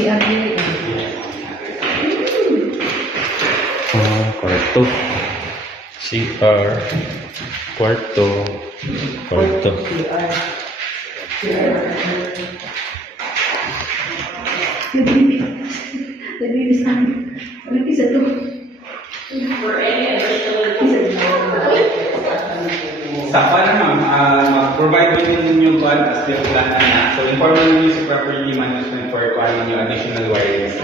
CR niya. Oh, kwarto. CR. Kwarto. Kwarto. CR. Nagbibis kami. Walang isa to. Sa paano mag-provide din yung ban as the plan na. So, inform nyo yung property management for planning yung additional wireless.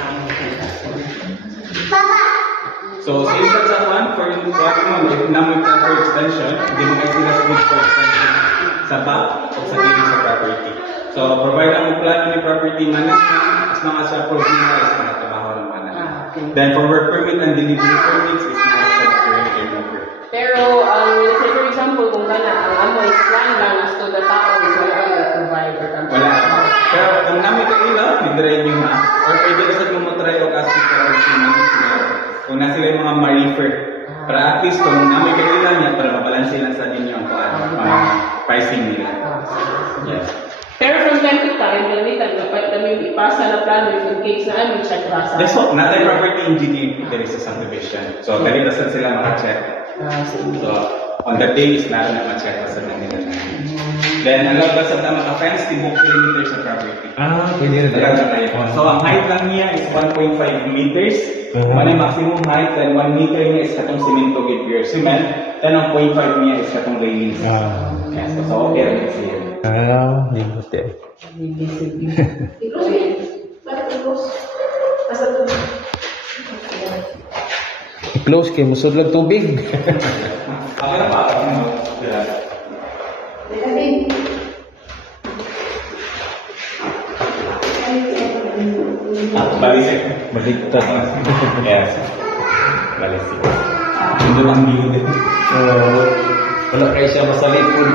So, since sa one, for yung plan mo, if naman ka for extension, hindi mo kayo sila switch for extension sa back o sa gilid sa property. So, provide ang plan yung property management as long as sa approve nila is matabaho ng panel. Then, for work permit and delivery permits is not subsidiary remover. Pero, let's say for example, kung gana, ang amo is plan lang as to the tao is wala ka provide or something. Wala. Pero kung namin ka ilaw, nidry nyo na. Or pwede ka sa kumutry o kasi property management. Kung nasa yung mga ma-refer. Para at least kung namin ka ilaw niya, para mabalansin lang sa ninyo ang pricing nila. Yes. Pero from time to time, gamitan, dapat kami ipasa na plano in case na ano, check basa. That's what, natin property engineer there is a subdivision. So, kalitasan sila maka-check. So, on the day is natin na ma-check sa nila. Then, alam ba sa tama ka-fence, tibok kilometers sa property. Pwede na So, ang height lang niya is 1.5 meters. Ano yung maximum height, then 1 meter niya is katong cemento with pure cement. Then, ang 0.5 niya is katong railings. Yes, so okay rin siya. Hindi mo tayo. I-close yan. Bakit i-close? Basta to. I-close kayo, musod lang tubig. Ako na pa. David. Balisik. Baliktad. Yes. Balisik. Hindi lang view din. So, wala kayo siya masalipon.